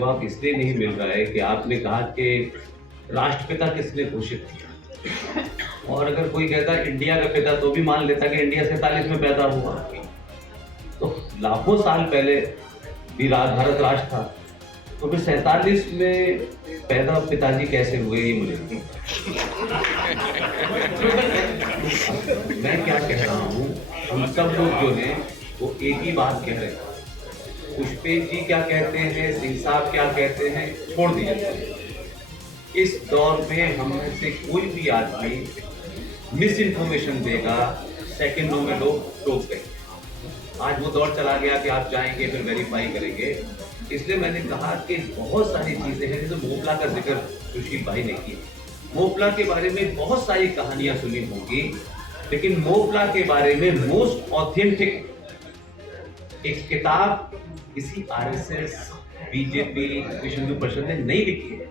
जवाब इसलिए नहीं मिल रहा है कि आपने कहा कि राष्ट्रपिता किसने घोषित किया, और अगर कोई कहता इंडिया का पिता तो भी मान लेता कि इंडिया 47 में पैदा हुआ, तो लाखों साल पहले भी भारत राष्ट्र था, तो फिर 47 में पैदा पिताजी कैसे हुए, ये मुझे मैं क्या कह रहा हूँ, हम सब लोग जो हैं वो एक ही बात कह रहे हैं। पुष्पेश जी क्या कहते हैं, सिंह साहब क्या कहते हैं, छोड़ दीजिए। इस दौर में हम में से कोई भी आदमी मिस इन्फॉर्मेशन देगा, सेकंडों में लोग टोक गए। आज वो दौर चला गया कि आप जाएंगे फिर वेरीफाई करेंगे। इसलिए मैंने कहा कि बहुत सारी चीजें हैं, जैसे मोपला का जिक्र सुशील भाई ने किया। मोपला के बारे में बहुत सारी कहानियां सुनी होंगी, लेकिन मोपला के बारे में मोस्ट ऑथेंटिक एक किताब किसी आरएसएस, बीजेपी, विश्व हिंदू परिषद ने नहीं लिखी है।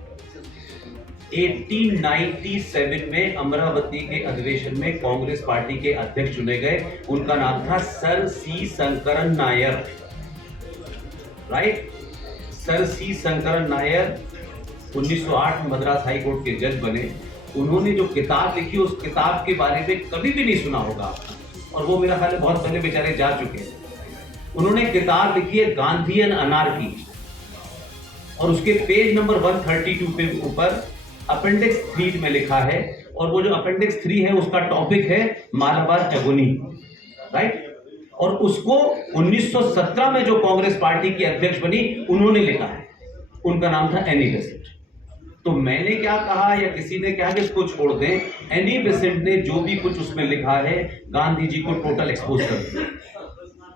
1897 में अमरावती के अधिवेशन में कांग्रेस पार्टी के अध्यक्ष चुने गए, उनका नाम था सर सी शंकरन नायर। राइट, सर सी शंकरन नायर 1908 में मद्रास हाई कोर्ट के जज बने। उन्होंने जो किताब लिखी, उस किताब के बारे में कभी भी नहीं सुना होगा, और वो मेरा ख्याल है बहुत पहले बेचारे जा चुके हैं। उन्होंने किताब लिखी है गांधीयन अनार्की, और उसके पेज नंबर 132 पे ऊपर अपेंडिक्स 3 में लिखा है, और वो जो अपेंडिक्स 3 है उसका टॉपिक है मालाबार एगोनी। राइट, और उसको 1917 में जो कांग्रेस पार्टी की अध्यक्ष बनी उन्होंने लिखा है, उनका नाम था एनी बेसेंट। तो मैंने क्या कहा या किसी ने क्या कि इसको छोड़ दें, एनी बेसेंट ने जो भी कुछ उसमें लिखा है गांधी जी को टोटल एक्सपोज कर दिया।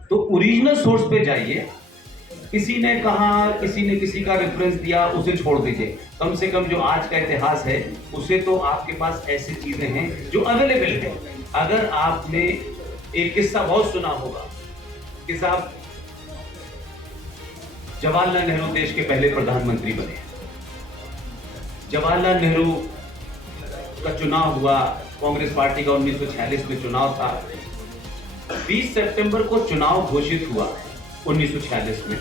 तो ओरिजिनल सोर्स पे जाइए। किसी ने कहा, किसी ने किसी का रेफरेंस दिया, उसे छोड़ दीजिए। कम से कम जो आज का इतिहास है उसे तो आपके पास ऐसी चीजें हैं जो अवेलेबल है। अगर आपने एक किस्सा बहुत सुना होगा कि साहब जवाहरलाल नेहरू देश के पहले प्रधानमंत्री बने। जवाहरलाल नेहरू का चुनाव हुआ, कांग्रेस पार्टी का 1946 में चुनाव था। 20 सितंबर को चुनाव घोषित हुआ 1946 में,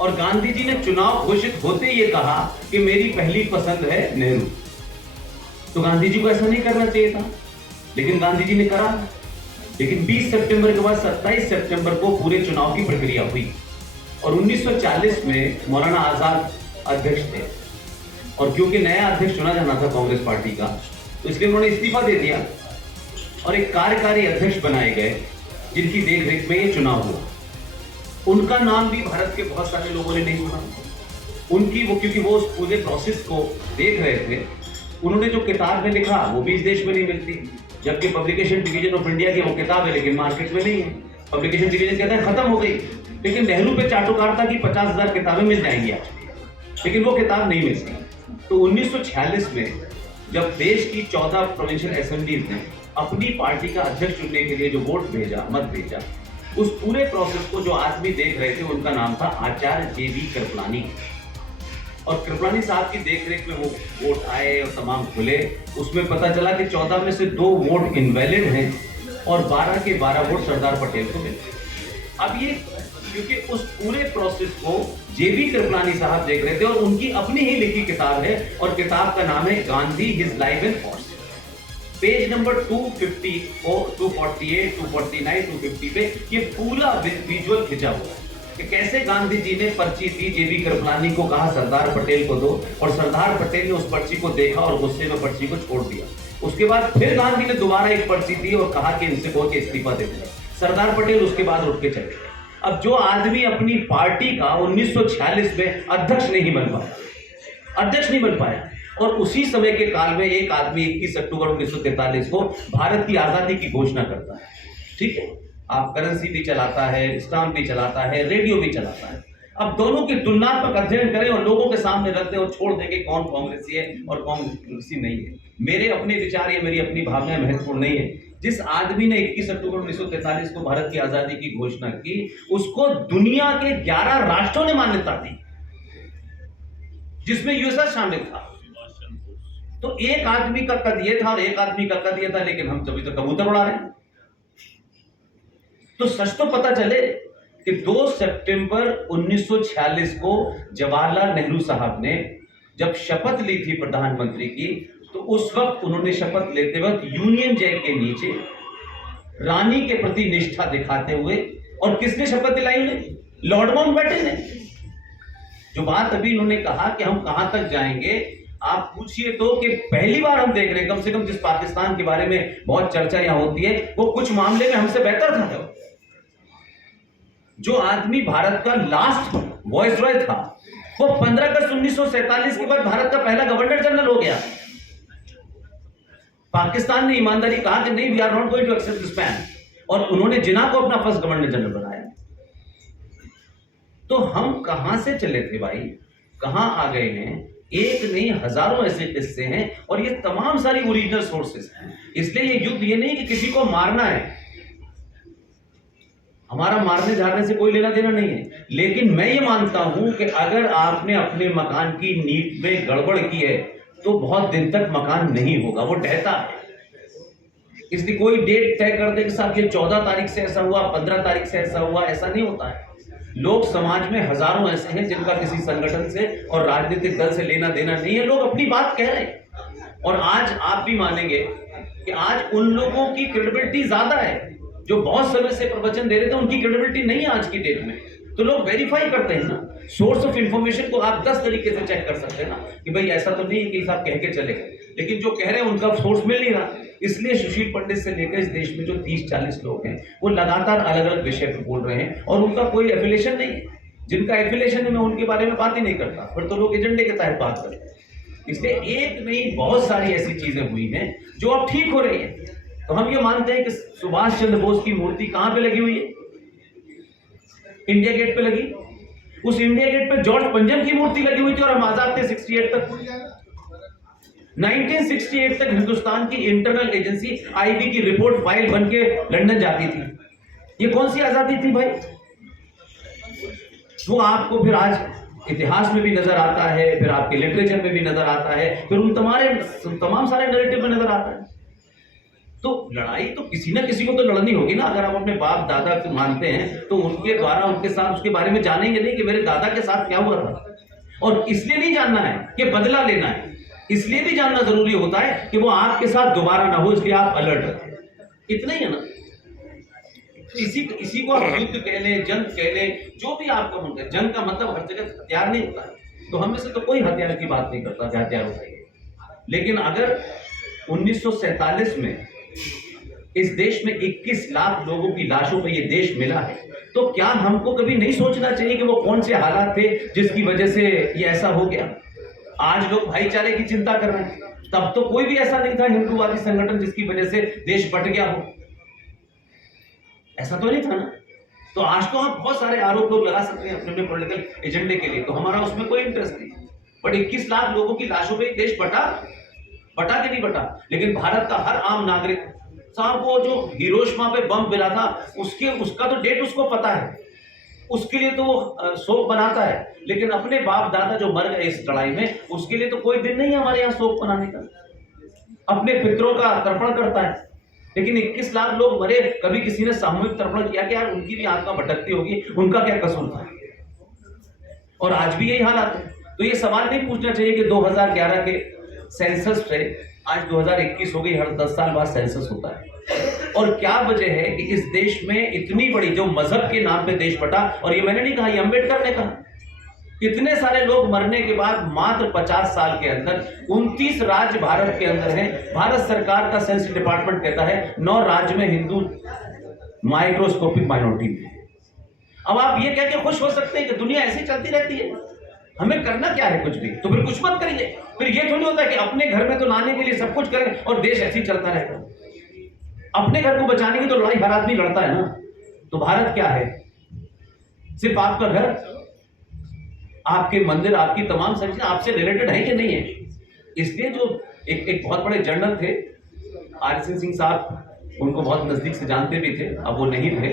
और गांधी जी ने चुनाव घोषित होते ये कहा कि मेरी पहली पसंद है नेहरू। तो गांधी जी को ऐसा नहीं करना चाहिए था, लेकिन गांधी जी ने करा। लेकिन 20 सितंबर के बाद 27 सितंबर को पूरे चुनाव की प्रक्रिया हुई, और 1940 में मौलाना आजाद अध्यक्ष थे, और क्योंकि नया अध्यक्ष चुना जाना था कांग्रेस पार्टी का, तो इसलिए उन्होंने इस्तीफा दे दिया और एक कार्यकारी अध्यक्ष बनाए गए, जिनकी देखरेख में ये चुनाव हुआ। उनका नाम भी भारत के बहुत सारे लोगों ने नहीं सुना। उनकी वो, क्योंकि वो उस पूरे प्रोसेस को देख रहे थे। उन्होंने जो किताब में लिखा वो भी इस देश में नहीं मिलती, जबकि पब्लिकेशन डिवीजन ऑफ इंडिया की वो किताब है, लेकिन मार्केट में नहीं है। पब्लिकेशन डिवीजन कहते हैं खत्म हो गई, लेकिन नेहरू पे चाटुकारिता की 50,000 किताबें मिल जाएंगी आज, लेकिन वो किताब नहीं मिलती। तो 1946 में जब देश की 14 प्रोविंशियल असेंबलीज ने अपनी पार्टी का अध्यक्ष चुनने के लिए जो वोट भेजा, मत भेजा, उस पूरे प्रोसेस को जो आदमी देख रहे थे उनका नाम था आचार्य जेबी कृपलानी। और कृपलानी साहब की देखरेख में वो वोट आए और तमाम खुले। उसमें पता चला कि 14 में से 2 वोट इनवैलिड हैं और 12 के 12 वोट सरदार पटेल को मिले। अब ये क्योंकि उस पूरे प्रोसेस को जेबी कृपलानी साहब देख रहे थे, और उनकी अपनी ही लिखी किताब है, और किताब का नाम है Gandhi his life and thoughts. Page number 250 और 248, 249, 250 पे ये पूरा विजुअल खिंचा हुआ है कि कैसे गांधी जी ने पर्ची दी, जेबी कृपलानी को कहा सरदार पटेल को दो, और सरदार पटेल ने उस पर्ची को देखा और गुस्से में पर्ची को छोड़ दिया। उसके बाद फिर गांधी ने दोबारा एक पर्ची दी और कहा कि इनसे कहो कि इस्तीफा दे दें। सरदार पटेल उसके बाद उठ के चले गए। अब जो आदमी अपनी पार्टी का 1946 में अध्यक्ष नहीं बन पाया, और उसी समय के काल में एक आदमी 21 अक्टूबर 1943 को भारत की आजादी की घोषणा करता है। ठीक है, आप करेंसी भी चलाता है, स्टाम्प भी चलाता है, रेडियो भी चलाता है। अब दोनों की तुलनात्मक अध्ययन करें और लोगों के सामने रख दें और छोड़ दें कि कौन कांग्रेसी है और कौन कांग्रेसी नहीं है। मेरे अपने विचार या मेरी अपनी भावनाएं महत्वपूर्ण नहीं है। जिस आदमी ने 21 अक्टूबर 1943 को भारत की आजादी की घोषणा की, उसको दुनिया के 11 राष्ट्रों ने मान्यता दी, जिसमें यूएसएस शामिल था। तो एक आदमी का कद ये था और एक आदमी का कद ये था, लेकिन हम सभी तो कबूतर उड़ा रहे हैं। तो सच तो पता चले कि 2 सितंबर 1946 को जवाहरलाल नेहरू साहब ने जब शपथ ली थी प्रधानमंत्री की, तो उस वक्त उन्होंने शपथ लेते वक्त यूनियन जैक के नीचे रानी के प्रति निष्ठा दिखाते हुए, और किसने शपथ दिलाई उन्हें? लॉर्ड माउंटबेटन ने। जो बात अभी उन्होंने कहा कि हम कहां तक जाएंगे, आप पूछिए तो कि पहली बार हम देख रहे हैं, कम से कम जिस पाकिस्तान के बारे में बहुत चर्चा यहां होती है, वो कुछ मामले में हमसे बेहतर था। जो आदमी भारत का लास्ट वॉइसरॉय था, वो 15 अगस्त 1947 के बाद भारत का पहला गवर्नर जनरल हो गया। पाकिस्तान ने ईमानदारी कहा कि नहीं, we are not going to accept this plan, और उन्होंने जिन्ना को अपना फर्स्ट गवर्नर जनरल बनाया। तो हम कहां से चले थे भाई, कहां आ गए हैं? एक नहीं, हजारों ऐसे किस्से हैं, और ये तमाम सारी ओरिजिनल सोर्सेस हैं। इसलिए ये युद्ध ये नहीं कि किसी को मारना है, हमारा मारने झाड़ने से कोई लेना देना नहीं है। लेकिन मैं ये मानता हूं कि अगर आपने अपने मकान की नींव में गड़बड़ की है, तो बहुत दिन तक मकान नहीं होगा, वो ढहता है। इसलिए कोई डेट तय कर दे कि साहब ये 14 तारीख से ऐसा हुआ, 15 तारीख से ऐसा हुआ, ऐसा नहीं होता है। लोग समाज में हजारों ऐसे हैं जिनका किसी संगठन से और राजनीतिक दल से लेना देना नहीं है, लोग अपनी बात कह रहे हैं। और आज आप भी मानेंगे कि आज उन लोगों की क्रेडिबिलिटी ज्यादा है जो बहुत समय से प्रवचन दे रहे थे, उनकी क्रेडिबिलिटी नहीं है आज की डेट में। तो लोग वेरीफाई करते हैं ना, सोर्स ऑफ इंफॉर्मेशन को आप 10 तरीके से चेक कर सकते हैं ना, कि भाई ऐसा तो नहीं है कि साहब कह के चले गए, लेकिन जो कह रहे हैं उनका सोर्स मिल नहीं रहा। इसलिए सुशील पंडित से लेकर इस देश में जो 30-40 लोग हैं, वो लगातार अलग अलग विषय पर बोल रहे हैं, और उनका कोई एफिलिएशन नहीं है। जिनका एफिलिएशन है, मैं उनके बारे में बात ही नहीं करता, फिर तो लोग एजेंडे के तहत बात करते हैं। इसलिए एक नहीं, बहुत सारी ऐसी चीजें हुई हैं जो अब ठीक हो रही है। तो हम ये मानते हैं कि सुभाष चंद्र बोस की मूर्ति कहां पे लगी हुई है? इंडिया गेट पे लगी। उस इंडिया गेट पे जॉर्ज पंजम की मूर्ति लगी हुई थी, और हम आजाद थे 68 तक। 1968 तक हिंदुस्तान की इंटरनल एजेंसी आईबी की रिपोर्ट फाइल बन के लंदन जाती थी। ये कौन सी आजादी थी भाई? वो आपको फिर आज इतिहास में भी नजर आता है, फिर आपके लिटरेचर में भी नजर आता है, फिर उन तमाम सारे नैरेटिव में नजर आता है। तो लड़ाई तो किसी ना किसी को तो लड़नी होगी ना। अगर आप अपने बाप दादा को मानते हैं, तो उनके द्वारा उनके साथ उसके बारे में जानेंगे नहीं कि मेरे दादा के साथ क्या हुआ था। और इसलिए नहीं जानना है कि बदला लेना है, इसलिए भी जानना जरूरी होता है कि वो आपके साथ दोबारा ना हो, इसलिए आप अलर्ट रखें। इतना ही है ना। इसी को आप युद्ध कह लें, जंग कह लें, जो भी आपका मन है। जंग का मतलब हर जगह हथियार नहीं होता है। तो हम में से तो कोई हथियार की बात नहीं करता कि हथियार उठाइए। लेकिन अगर 1947 में इस देश में 21 लाख लोगों की लाशों पे ये देश मिला है, तो क्या हमको कभी नहीं सोचना चाहिए कि वो कौन से हालात थे जिसकी वजह से ये ऐसा हो गया? आज लोग भाईचारे की चिंता कर रहे हैं, तब तो कोई भी ऐसा नहीं था हिंदूवादी संगठन जिसकी वजह से देश बट गया हो। ऐसा तो नहीं था ना। तो आज तो आप बहुत सारे आरोप लोग लगा सकते हैं अपने अपने पॉलिटिकल एजेंडे के लिए, तो हमारा उसमें कोई इंटरेस्ट नहीं। बट 21 लाख लोगों की लाशों पे देश बटा के नहीं बटा। लेकिन भारत का हर आम नागरिक साहब, वो जो हिरोशिमा पे बम गिरा था, उसका तो डेट उसको पता है, उसके लिए तो वो शोक बनाता है। लेकिन अपने बाप दादा जो मर गए इस लड़ाई में, उसके लिए तो कोई दिन नहीं है हमारे यहाँ शोक मनाने का। अपने पितरों का तर्पण करता है। लेकिन 21 लाख लोग मरे, कभी किसी ने सामूहिक तर्पण किया कि यार उनकी भी आत्मा भटकती होगी, उनका क्या कसूर था? और आज भी यही हालात है। तो ये सवाल नहीं पूछना चाहिए कि 2011 के सेंसस से आज 2021 हो गई, हर 10 साल बाद सेंसस होता है। और क्या वजह है कि इस देश में इतनी बड़ी, जो मजहब के नाम पे देश बटा, और ये मैंने नहीं कहा, ये अम्बेडकर ने कहा, इतने सारे लोग मरने के बाद मात्र 50 साल के अंदर 29 राज्य भारत के अंदर हैं। भारत सरकार का सेंसस डिपार्टमेंट कहता है 9 राज्य में हिंदू माइक्रोस्कोपिक माइनॉरिटी में। अब आप ये कह के खुश हो सकते हैं कि दुनिया ऐसी चलती रहती है, हमें करना क्या है कुछ भी? तो फिर कुछ मत करिए। फिर ये थोड़ी होता है कि अपने घर में तो लाने के लिए सब कुछ करें और देश ऐसे ही चलता रहेगा। अपने घर को बचाने की तो लड़ाई हर आदमी लड़ता है ना। तो भारत क्या है? सिर्फ आपका घर, आपके मंदिर, आपकी तमाम चीजें आपसे रिलेटेड है कि नहीं है? इसलिए जो एक बहुत बड़े जनरल थे, आर.एस. सिंह साहब, उनको बहुत नजदीक से जानते भी थे, अब वो नहीं रहे।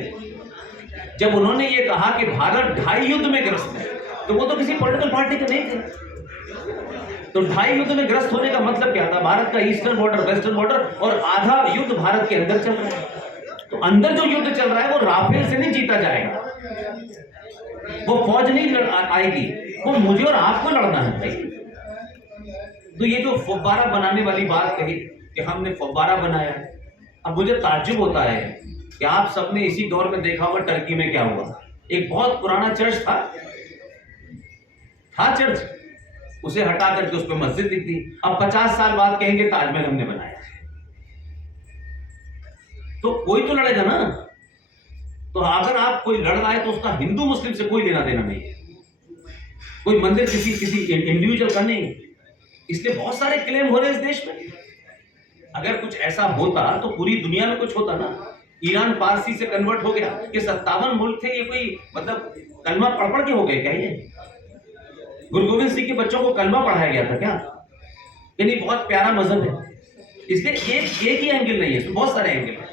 जब उन्होंने ये कहा कि भारत 2.5 युद्ध में ग्रस्त है, तो वो तो किसी पॉलिटिकल पार्टी के नहीं थे। तो 2.5 युद्ध में ग्रस्त होने का मतलब क्या था? भारत का ईस्टर्न बॉर्डर, वेस्टर्न बॉर्डर, और आधा युद्ध भारत के अंदर चल रहा है। तो अंदर जो युद्ध चल रहा है वो राफेल से नहीं जीता का जाएगा, वो फौज नहीं आएगी, वो मुझे और आपको लड़ना है भाई। तो ये जो फव्वारा बनाने वाली बात कही कि हमने फव्वारा बनाया, अब मुझे ताज्जुब होता है कि आप सबने इसी दौर में देखा होगा टर्की में क्या हुआ। एक बहुत पुराना चर्च था चर्च, उसे हटा करके उस पर मस्जिद दिख दी। अब 50 साल बाद कहेंगे ताजमहल हमने बनाया। तो कोई तो लड़ेगा ना। तो अगर आप कोई लड़ रहा है तो उसका हिंदू मुस्लिम से कोई लेना देना नहीं है, कोई मंदिर किसी इंडिविजुअल का नहीं। इसलिए बहुत सारे क्लेम हो रहे हैं इस देश में। अगर कुछ ऐसा होता तो पूरी दुनिया में कुछ होता ना। ईरान पारसी से कन्वर्ट हो गया, ये 57 मुल्क थे, ये कोई मतलब कलमा पढ़ के हो गए क्या? ये गुरु गोविंद सिंह के बच्चों को कलमा पढ़ाया गया था क्या? यानी बहुत प्यारा मजहब है। इसलिए एक ही एंगल नहीं है, इसमें बहुत सारे एंगल है।